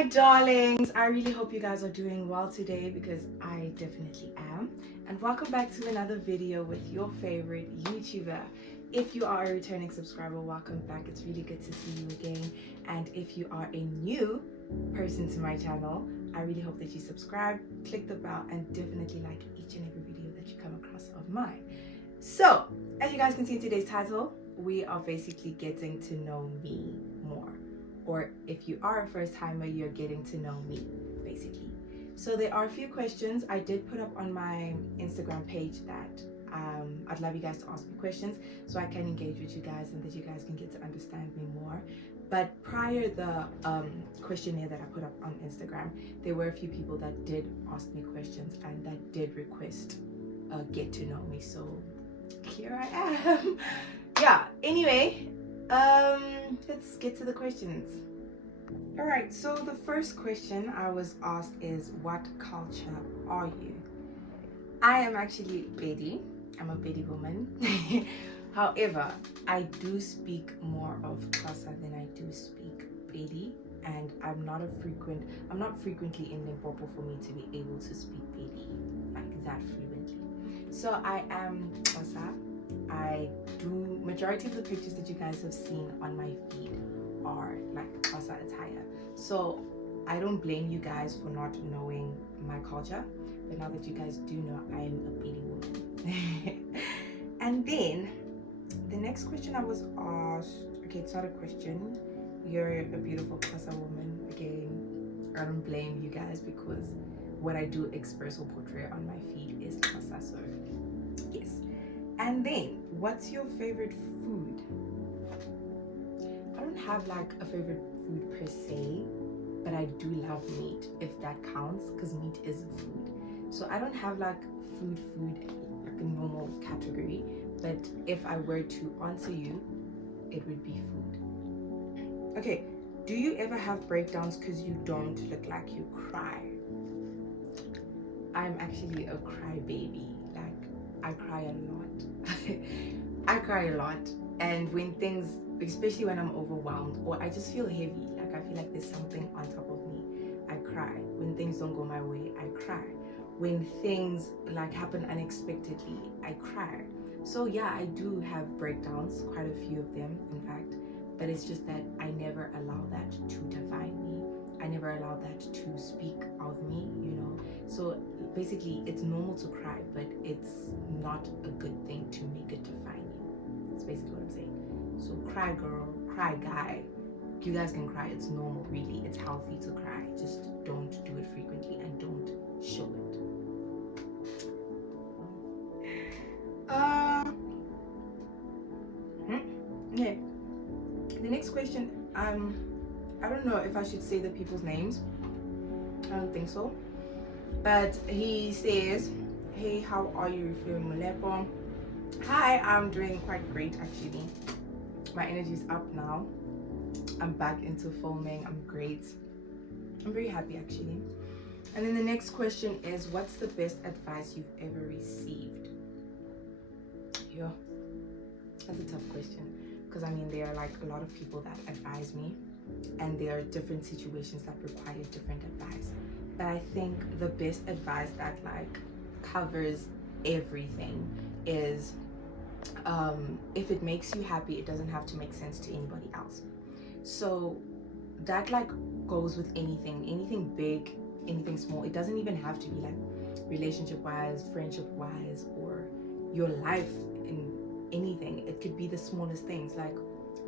my darlings, I really hope you guys are doing well today because I definitely am. And welcome back to another video with your favorite YouTuber. If you are a returning subscriber, welcome back. It's really good to see you again. And if you are a new person to my channel, I really hope that you subscribe, click the bell, and definitely like each and every video that you come across of mine. So, as you guys can see in today's title, we are basically getting to know me more. Or if you are a first timer, you're getting to know me, basically. So there are a few questions I did put up on my Instagram page that I'd love you guys to ask me questions so I can engage with you guys and that you guys can get to understand me more. But prior the questionnaire that I put up on Instagram, there were a few people that did ask me questions and that did request get to know me. So here I am. Yeah, anyway, let's get to the questions. All right, so the first question I was asked is, what culture are you? I am actually Bedi. I'm a Bedi woman. However, I do speak more of Xhosa than I do speak Bedi, and I'm not frequently in Limpopo for me to be able to speak Bedi like that fluently. So I am Xhosa. I do, majority of the pictures that you guys have seen on my feed are like Xhosa attire. So I don't blame you guys for not knowing my culture, but now that you guys do know, I am a Bedi woman. And then the next question I was asked, okay, it's not a question. You're a beautiful Xhosa woman. Again, I don't blame you guys because what I do express or portray on my feed is Xhosa, so yes. And then, what's your favorite food? I don't have like a favorite food per se, but I do love meat, if that counts, because meat is food. So I don't have like food like a normal category, but if I were to answer you, it would be food. Okay, do you ever have breakdowns because you don't look like you cry? I'm actually a crybaby. Like, I cry a lot. I cry a lot. And when things, especially when I'm overwhelmed or I just feel heavy, like I feel like there's something on top of me, I cry. When things don't go my way, I cry. When things like happen unexpectedly, I cry. So yeah, I do have breakdowns, quite a few of them, in fact. But it's just that I never allow that to define me. I never allow that to speak of me, you know. So basically, it's normal to cry, but it's not a good thing to make it define you. That's basically what I'm saying. So cry girl, cry guy. You guys can cry. It's normal, really. It's healthy to cry. Just don't do it frequently and don't show it. Okay. The next question, I don't know if I should say the people's names. I don't think so. But he says, hey, how are you, Refilwe Molepo? Hi, I'm doing quite great actually. My energy is up now. I'm back into filming. I'm great. I'm very happy actually. And then the next question is, what's the best advice you've ever received? Yeah, that's a tough question. Because I mean, there are like a lot of people that advise me, and there are different situations that require different advice. But I think the best advice that like covers everything is, if it makes you happy, it doesn't have to make sense to anybody else. So that like goes with anything big, anything small. It doesn't even have to be like relationship wise, friendship wise, or your life in anything. It could be the smallest things. Like,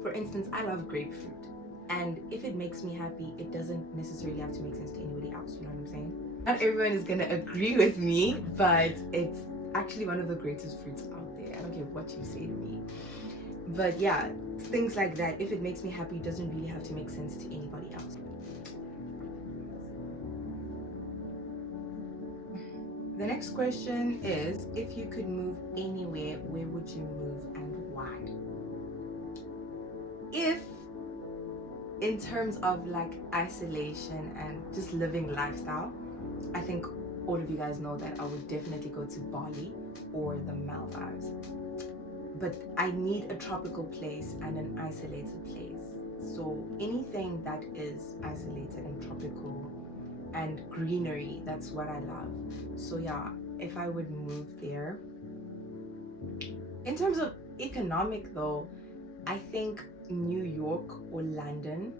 for instance, I love grapefruit, and if it makes me happy, it doesn't necessarily have to make sense to anybody else. You know what I'm saying? Not everyone is gonna agree with me, but it's actually one of the greatest fruits out there. I don't care what you say to me, but yeah, things like that. If it makes me happy, it doesn't really have to make sense to anybody else. The next question is, if you could move anywhere, where would you move and why? If in terms of like isolation and just living lifestyle, I think all of you guys know that I would definitely go to Bali or the Maldives. But I need a tropical place and an isolated place. So anything that is isolated and tropical and greenery, that's what I love. So yeah, if I would move there. In terms of economic though, I think New York or London.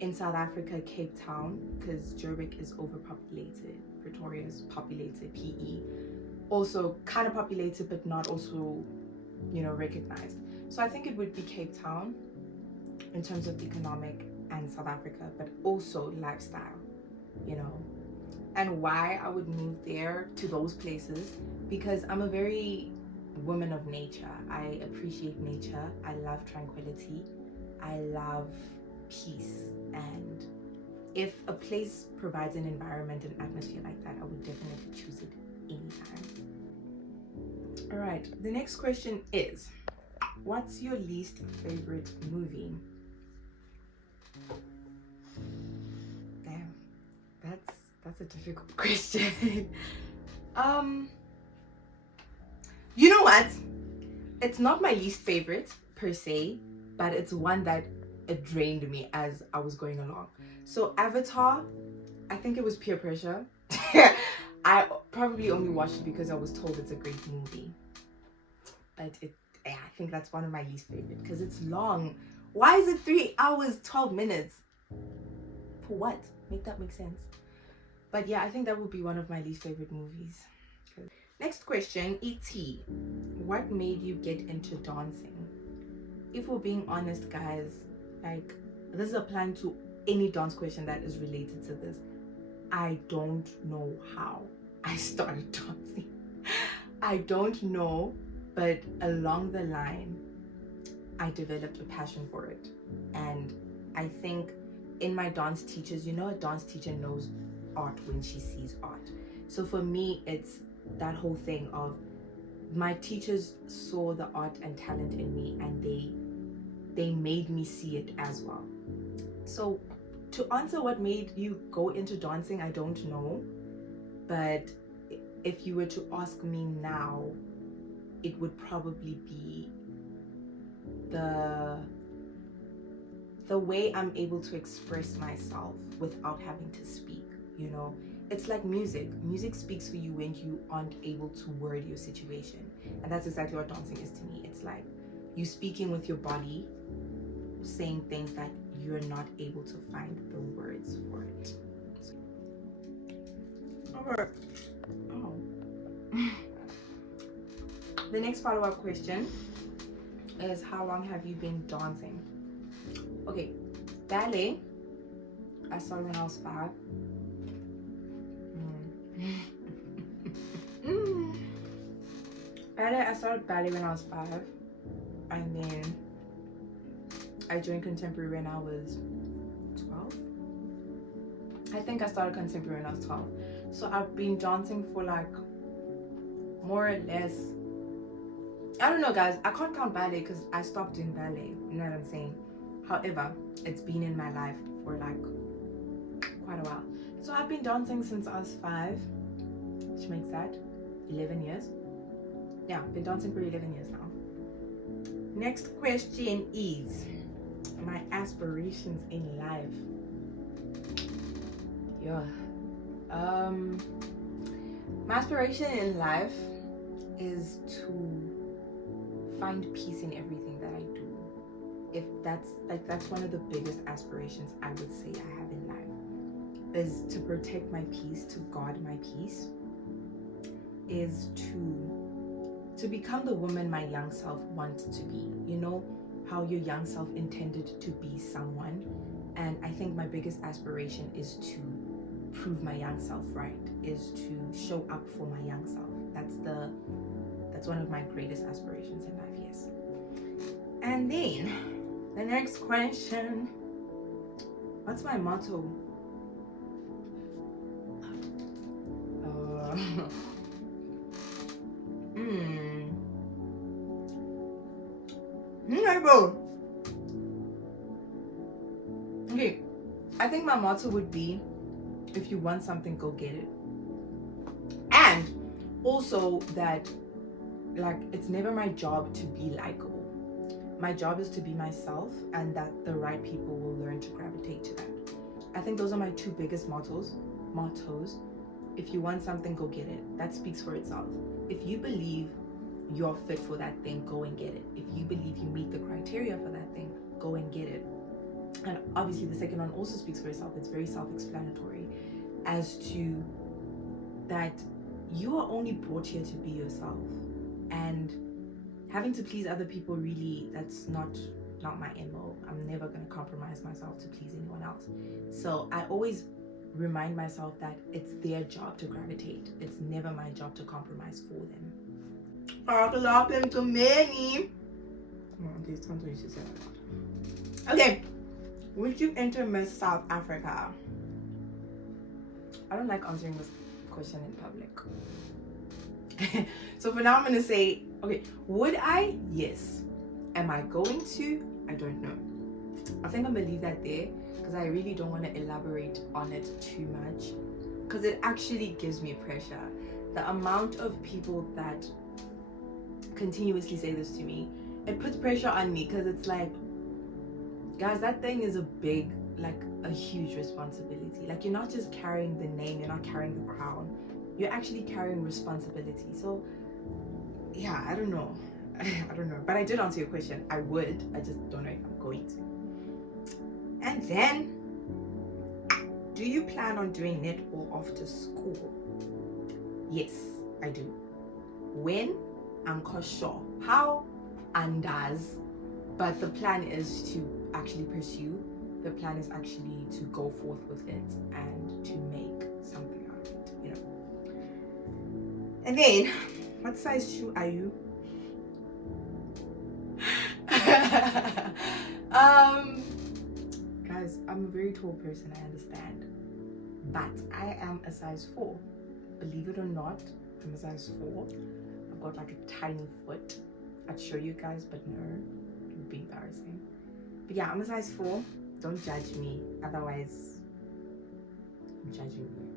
In South Africa, Cape Town, because Joburg is overpopulated. Pretoria is populated, PE. Also kind of populated, but not also, recognized. So I think it would be Cape Town in terms of economic and South Africa, but also lifestyle, And why I would move there to those places, because I'm a very woman of nature. I appreciate nature. I love tranquility. I love peace. And if a place provides an environment and atmosphere like that, I would definitely choose it anytime. All right, the next question is, what's your least favorite movie? Damn, that's a difficult question. You know what? It's not my least favorite per se, but it's one that it drained me as I was going along. So Avatar, I think it was peer pressure. I probably only watched it because I was told it's a great movie. But I think that's one of my least favorite because it's long. Why is it 3 hours, 12 minutes? For what? Make that make sense. But yeah, I think that would be one of my least favorite movies. Next question, E.T. What made you get into dancing? If we're being honest, guys, like, this is applying to any dance question that is related to this. I don't know how I started dancing. I don't know, but along the line, I developed a passion for it. And I think in my dance teachers, a dance teacher knows art when she sees art. So for me, it's that whole thing of my teachers saw the art and talent in me, and they made me see it as well. So to answer what made you go into dancing, I don't know. But if you were to ask me now, it would probably be the way I'm able to express myself without having to speak, It's like music. Music speaks for you when you aren't able to word your situation. And that's exactly what dancing is to me. It's like you speaking with your body, saying things that you're not able to find the words for it. Alright. Oh. The next follow-up question is, how long have you been dancing? Okay, ballet, I started when I was 5. I started ballet when I was 5, and then I joined contemporary when I was 12. I think I started contemporary when I was 12. So I've been dancing for like more or less, I don't know guys, I can't count ballet because I stopped doing ballet, you know what I'm saying? However, it's been in my life for like quite a while. So I've been dancing since I was 5, which makes that 11 years. Yeah, I've been dancing for 11 years now. Next question is, my aspirations in life. My aspiration in life is to find peace in everything that I do. If that's one of the biggest aspirations I would say I have in life, is to protect my peace, to guard my peace, is to become the woman my young self wants to be. How your young self intended to be someone. And I think my biggest aspiration is to prove my young self right, is to show up for my young self. That's one of my greatest aspirations in life, yes. And then the next question, what's my motto? Okay, I think my motto would be, if you want something, go get it. And also that, like, it's never my job to be likable. my job is to be myself, and that the right people will learn to gravitate to that. I think those are my two biggest mottos. If you want something, go get it. That speaks for itself. If you believe you're fit for that thing, go and get it. If you believe you meet the criteria for that thing, go and get it. And obviously the second one also speaks for itself. It's very self-explanatory as to that you are only brought here to be yourself, and having to please other people, really, that's not my MO. I'm never going to compromise myself to please anyone else. So I always remind myself that it's their job to gravitate. It's never my job to compromise for them. Too many. Okay, it's time to use it. Okay, would you enter Miss South Africa? I don't like answering this question in public. So for now, I'm gonna say, okay, would I? Yes. Am I going to? I don't know. I think I'm gonna leave that there because I really don't want to elaborate on it too much, because it actually gives me pressure. The amount of people that continuously say this to me, it puts pressure on me, because it's like, guys, that thing is a huge responsibility. Like, you're not just carrying the name, you're not carrying the crown, you're actually carrying responsibility. So yeah, I don't know. But I did answer your question. I would. I just don't know if I'm going to. And then, do you plan on doing netball after school? Yes, I do. When? I'm not sure. How? Andas. But the plan is to actually pursue. The plan is actually to go forth with it and to make something out of it, you know. And then, what size shoe are you? Guys, I'm a very tall person, I understand, but I am a size 4. Believe it or not, I'm a size 4. I've got like a tiny foot. I'd show you guys, but no, it would be embarrassing. But yeah, I'm a size 4. Don't judge me, otherwise I'm judging you.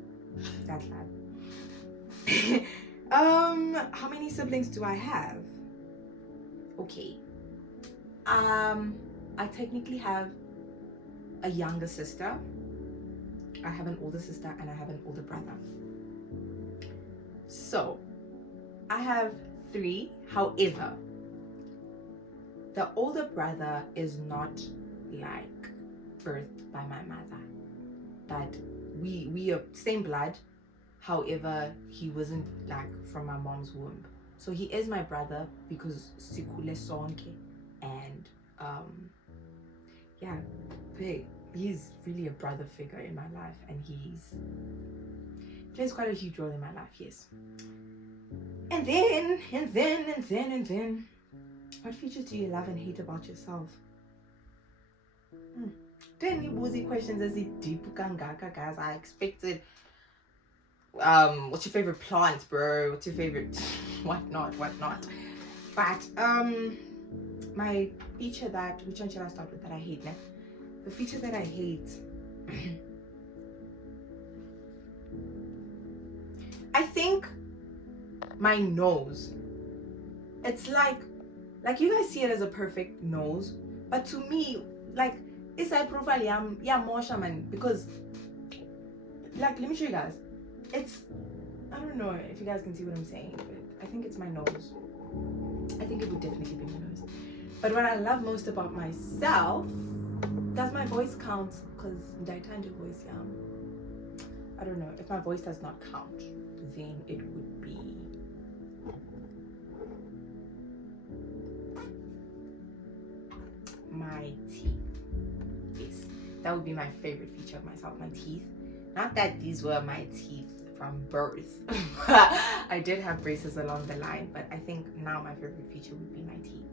That's bad. How many siblings do I have? Okay. I technically have a younger sister, I have an older sister, and I have an older brother. So I have 3. However, the older brother is not like birthed by my mother, but we are same blood. However, he wasn't like from my mom's womb. So he is my brother because sikule sonke. And yeah, he's really a brother figure in my life, and he plays quite a huge role in my life, yes. And then, what features do you love and hate about yourself? Then woozy questions as deep kangaka, guys. I expected what's your favorite plant, bro? What's your favorite whatnot? But my feature which one should I start with that I hate now? The feature that I hate, I think my nose. It's like you guys see it as a perfect nose, but to me, like, it's a profile more shaman, because like, let me show you guys. It's, I don't know if you guys can see what I'm saying, but I think it's my nose. I think it would definitely be my nose. But what I love most about myself, does my voice count? Because I tend to voice, I don't know. If my voice does not count, then it would be my teeth. Yes, that would be my favorite feature of myself, my teeth. Not that these were my teeth from birth. I did have braces along the line, but I think now my favorite feature would be my teeth.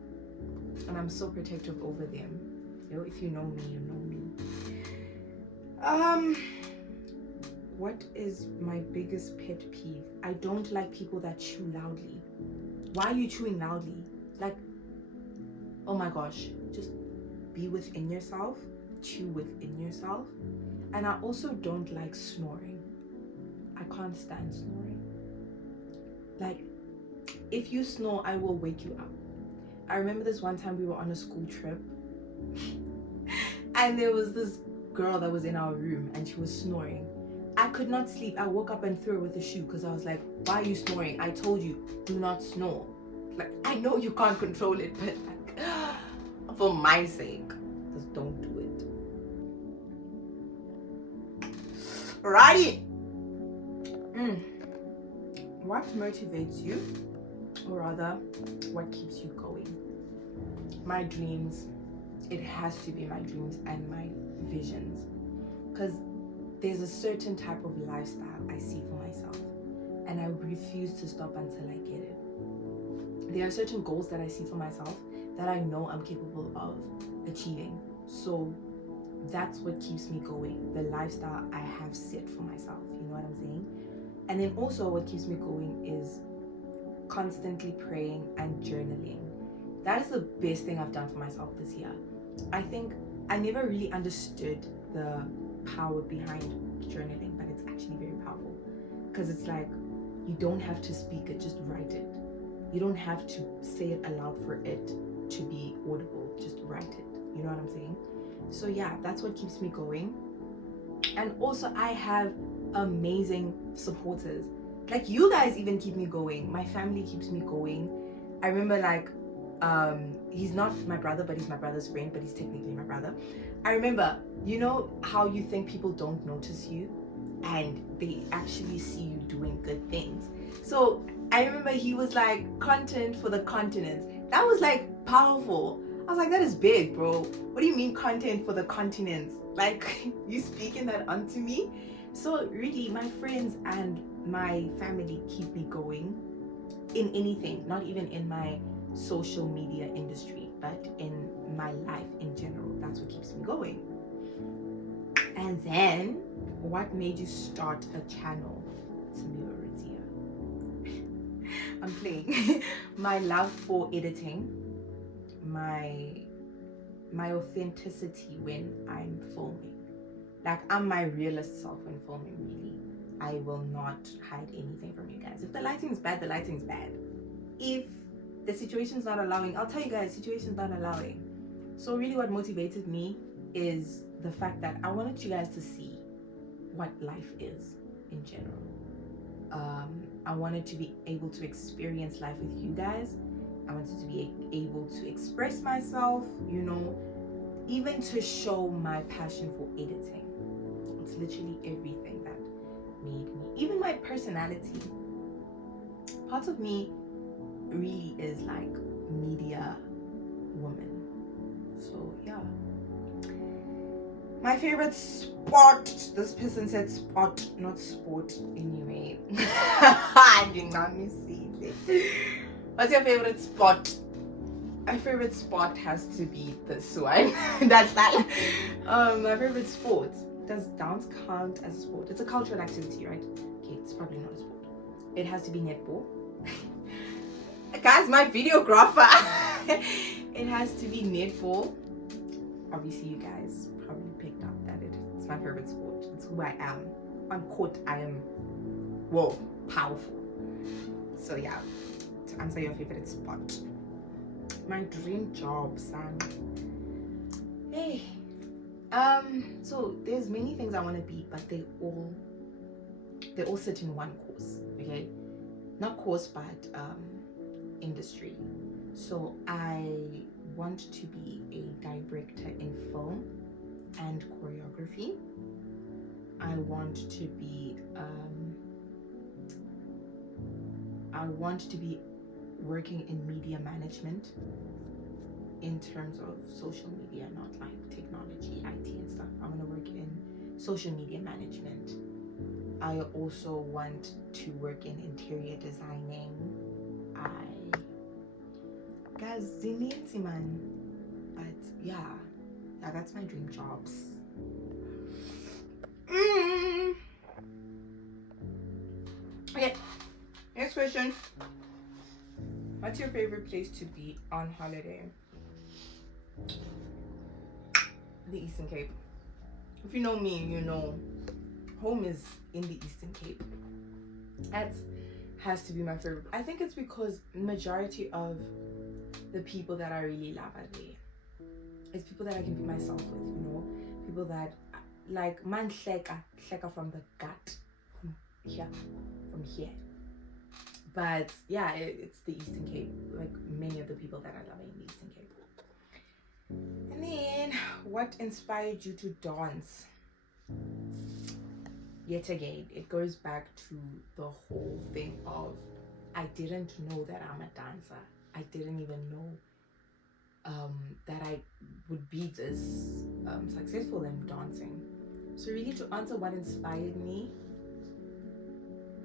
And I'm so protective over them. If you know me, you know me. What is my biggest pet peeve? I don't like people that chew loudly. Why are you chewing loudly? Like, oh my gosh, just be within yourself, chew within yourself. And I also don't like snoring. I can't stand snoring. Like, if you snore, I will wake you up. I remember this one time we were on a school trip and there was this girl that was in our room and she was snoring. I could not sleep. I woke up and threw her with a shoe because I was like, why are you snoring? I told you, do not snore. Like, I know you can't control it, but like, for my sake, just don't do it. Righty. What motivates you, or rather, what keeps you going? My dreams. It has to be my dreams and my visions, because there's a certain type of lifestyle I see for myself, and I refuse to stop until I get it. There are certain goals that I see for myself that I know I'm capable of achieving. So that's what keeps me going, the lifestyle I have set for myself. You know what I'm saying? And then also what keeps me going is constantly praying and journaling. That is the best thing I've done for myself this year. I think I never really understood the power behind journaling, but it's actually very powerful, because it's like you don't have to speak it, just write it. You don't have to say it aloud for it to be audible, just write it. You know what I'm saying? So yeah, that's what keeps me going. And also I have amazing supporters. Like, you guys even keep me going. My family keeps me going. I remember, like, he's not my brother, but he's my brother's friend, but he's technically my brother. I remember, you know how you think people don't notice you and they actually see you doing good things. So I remember he was like, content for the continents. That was like powerful. I was like, that is big, bro. What do you mean content for the continents? Like, you speaking that onto me? So really, my friends and my family keep me going in anything, not even in my social media industry, but in my life in general. That's what keeps me going. And then, what made you start a channel? It's me, I'm playing. My love for editing, my authenticity when I'm filming. Like, I'm my realist self when filming, really. I will not hide anything from you guys. If the lighting is bad, the lighting is bad. If the situation's not allowing, I'll tell you guys, situation's not allowing. So really what motivated me is the fact that I wanted you guys to see what life is in general. I wanted to be able to experience life with you guys. I wanted to be able to express myself, you know, even to show my passion for editing. It's literally everything that made me, even my personality. Part of me really is like media woman. So yeah. My favorite sport. This person said sport, not sport. Anyway, I did not see it. What's your favorite sport? My favorite sport has to be this one. That's that. My favorite sport. Does dance count as a sport? It's a cultural activity, right? Okay, it's probably not a sport. It has to be netball. Guys, my videographer. It has to be netball. Obviously, you guys probably picked up that it's my favorite sport. It's who I am. On court, I am, whoa, powerful. So yeah, to answer your favorite sport. My dream job, son. Hey. So there's many things I want to be, but they all sit in one course, okay? Not course, but industry. So I want to be a director in film and choreography. I want to be working in media management in terms of social media, not like technology, IT and stuff. I want to work in social media management. I also want to work in interior designing. Guys, man. But yeah, that's my dream jobs. Okay, next question. What's your favorite place to be on holiday? The Eastern Cape. If you know me, you know home is in the Eastern Cape. That has to be my favorite. I think it's because majority of the people that I really love are there. It's people that I can be myself with, you know, people that like man sheka from the gut, from here. But yeah, it's the Eastern Cape, like many of the people that I love in the Eastern Cape. And then, what inspired you to dance? Yet again, it goes back to the whole thing of I didn't know that I'm a dancer. I didn't even know that I would be this successful in dancing. So really, to answer what inspired me,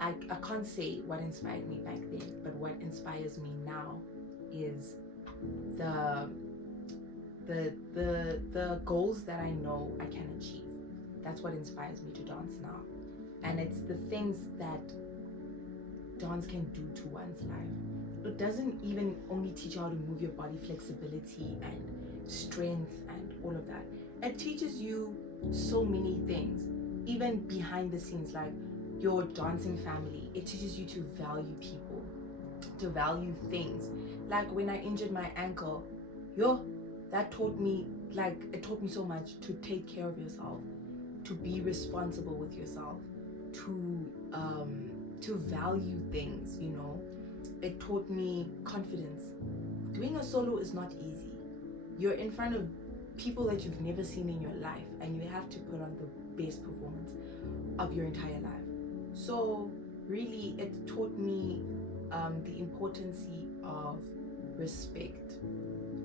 I can't say what inspired me back then, but what inspires me now is the goals that I know I can achieve. That's what inspires me to dance now. And it's the things that dance can do to one's life. It doesn't even only teach you how to move your body, flexibility and strength and all of that. It teaches you so many things, even behind the scenes, like your dancing family. It teaches you to value people, to value things. Like when I injured my ankle, that taught me, like, it taught me so much to take care of yourself, to be responsible with yourself, to value things, you know. It taught me confidence. Doing a solo is not easy. You're in front of people that you've never seen in your life, and you have to put on the best performance of your entire life. So really, it taught me the importance of respect.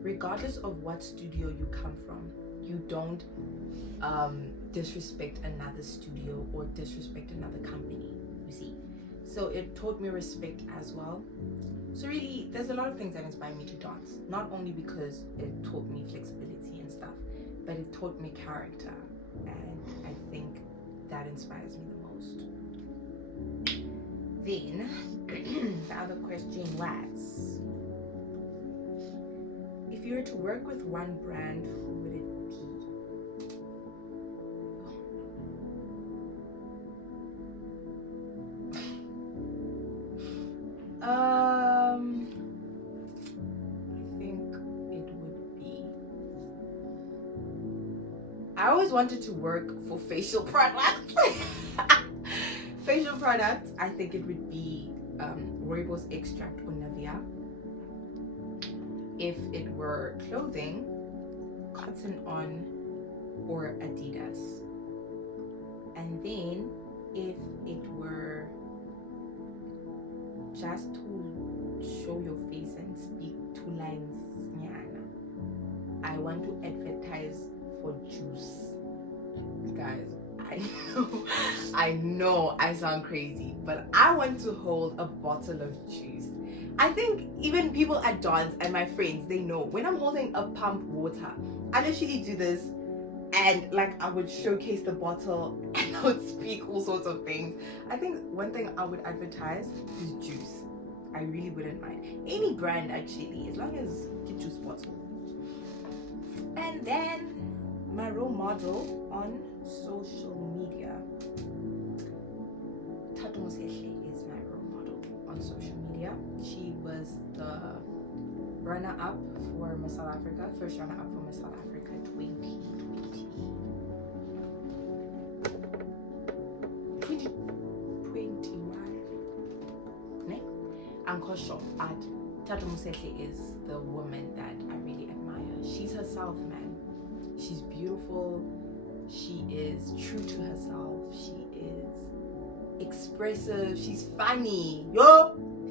Regardless of what studio you come from, you don't disrespect another studio or disrespect another company, you see. So it taught me respect as well. So really, there's a lot of things that inspire me to dance. Not only because it taught me flexibility and stuff, but it taught me character. And I think that inspires me the most. Then, the other question was, if you were to work with one brand, who would it be? I think it would be. I always wanted to work for facial products. Facial products. I think it would be rooibos extract or Nivea. If it were clothing, Cotton On or Adidas. And then if it were just to show your face and speak 2 lines, I want to advertise for juice. Guys, I know I sound crazy, but I want to hold a bottle of juice. I think even people at dance and my friends, they know when I'm holding a pump water, I literally do this, and like I would showcase the bottle and I would speak all sorts of things. I think one thing I would advertise is juice. I really wouldn't mind. Any brand actually, as long as you juice bottle. And then my role model on social media. Tato Mosehle is my role model on social media. She was the runner-up for Miss South Africa, first runner-up for Miss South Africa 2021. I'm cautious, but Tato Mosehle is the woman that I really admire. She's herself, man. She's beautiful. She is true to herself. She is expressive. She's funny.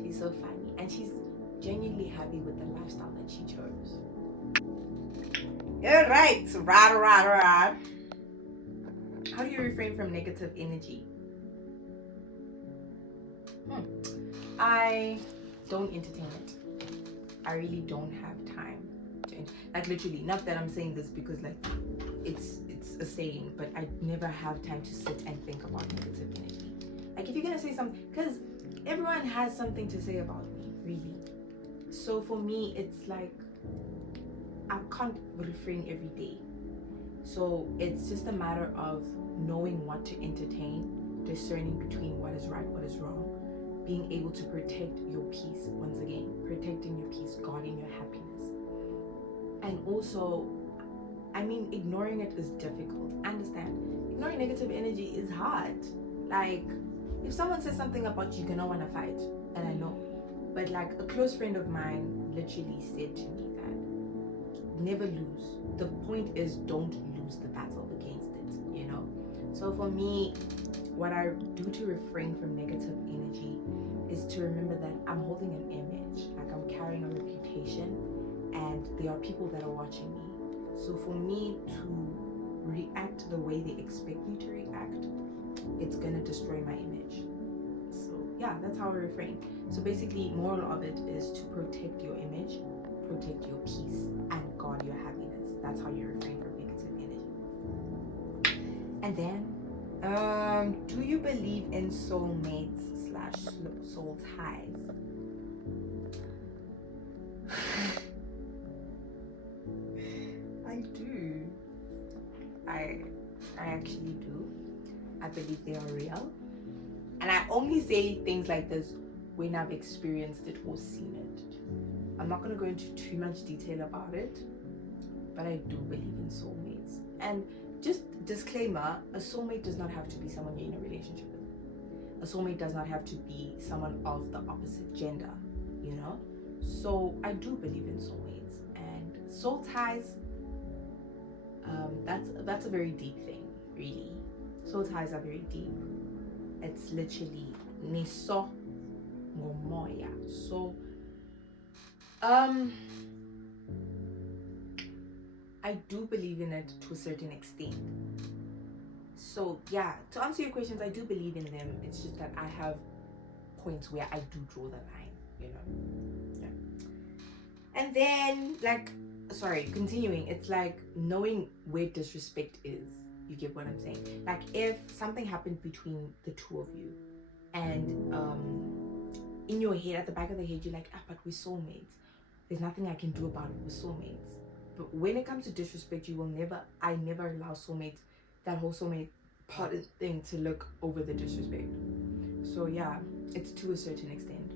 She's so funny. And she's genuinely happy with the lifestyle that she chose. All right. Right. How do you refrain from negative energy? I don't entertain it. I really don't have time to like, literally, not that I'm saying this because like it's a saying, but I never have time to sit and think about negative energy. Like if you're gonna say something, because everyone has something to say about me, really. So for me, it's like I can't refrain every day. So it's just a matter of knowing what to entertain, discerning between what is right, what is wrong. being able to protect your peace. Once again, protecting your peace, guarding your happiness. And also, I mean, ignoring it is difficult. Understand, ignoring negative energy is hard. Like, if someone says something about you, you're gonna want to fight, and I know. But like, a close friend of mine literally said to me that never lose. The point is, don't lose the battle against it, you know? So for me, what I do to refrain from negative energy is to remember that I'm holding an image, like I'm carrying a reputation, and there are people that are watching me. So for me to react the way they expect me to react, it's gonna destroy my image. So yeah, that's how I refrain. So basically, moral of it is to protect your image, protect your peace, and guard your happiness. That's how you refrain from negative energy. And then, do you believe in soulmates / soul ties? I do. I actually do. I believe they are real. And I only say things like this when I've experienced it or seen it. I'm not going to go into too much detail about it, but I do believe in soulmates. And just disclaimer, a soulmate does not have to be someone you're in a relationship with. A soulmate does not have to be someone of the opposite gender, you know? So I do believe in soulmates. And soul ties, that's a very deep thing, really. Soul ties are very deep. It's literally niso ngomoya. So I do believe in it to a certain extent. So yeah, to answer your questions, I do believe in them. It's just that I have points where I do draw the line, you know. Yeah. And then, like, continuing, it's like knowing where disrespect is. You get what I'm saying? Like, if something happened between the two of you, and in your head, at the back of the head, you're like, but we're soulmates. There's nothing I can do about it. We're soulmates. But when it comes to disrespect, I never allow soulmates, that whole soulmate part thing, to look over the disrespect. So yeah, it's to a certain extent.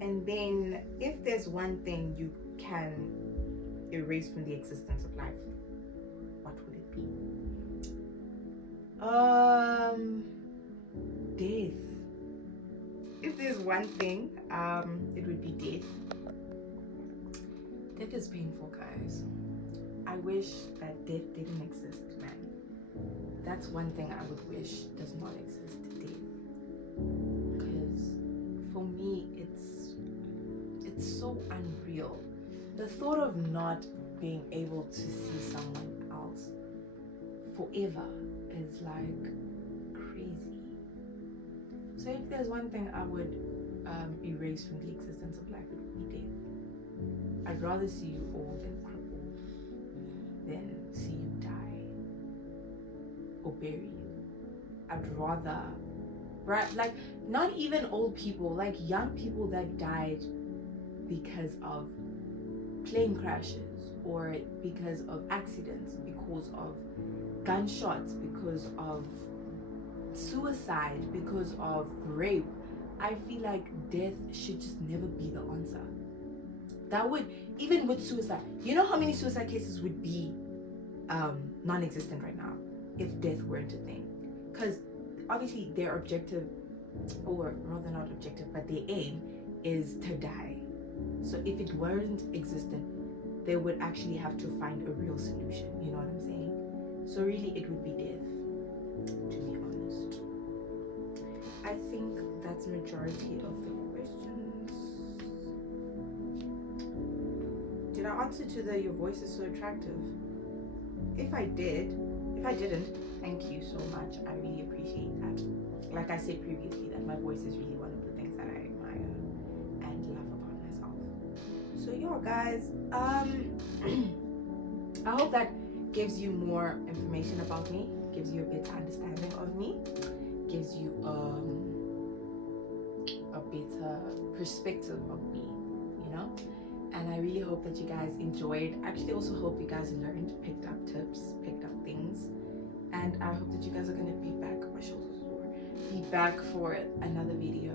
And then, if there's one thing you can erase from the existence of life, what would it be? Death. If there's one thing, it would be death. Death is painful, guys. I wish that death didn't exist, man. That's one thing I would wish does not exist, death. Because for me, it's so unreal. The thought of not being able to see someone else forever is like crazy. So if there's one thing I would erase from the existence of life, it would be death. I'd rather see you old and crippled than see you die or bury you. I'd rather, like, not even old people, like young people that died because of plane crashes, or because of accidents, because of gunshots, because of suicide, because of rape. I feel like death should just never be the answer. That would, even with suicide, you know how many suicide cases would be non-existent right now if death weren't a thing? Because obviously their objective, or rather not objective, but their aim is to die. So if it weren't existent, they would actually have to find a real solution, you know what I'm saying? So really, it would be death, to be honest. I think that's majority of the questions. Did I answer to the your voice is so attractive? If I didn't, thank you so much. I really appreciate that. Like I said previously, that my voice is really one of the things that I admire and love about myself. So yeah, guys, I hope that gives you more information about me, gives you a better understanding of me, gives you a better perspective of me, you know? And I really hope that you guys enjoyed. I actually also hope you guys learned, picked up tips, picked up things. And I hope that you guys are going to be back. My shoulders are sore. be back for another video.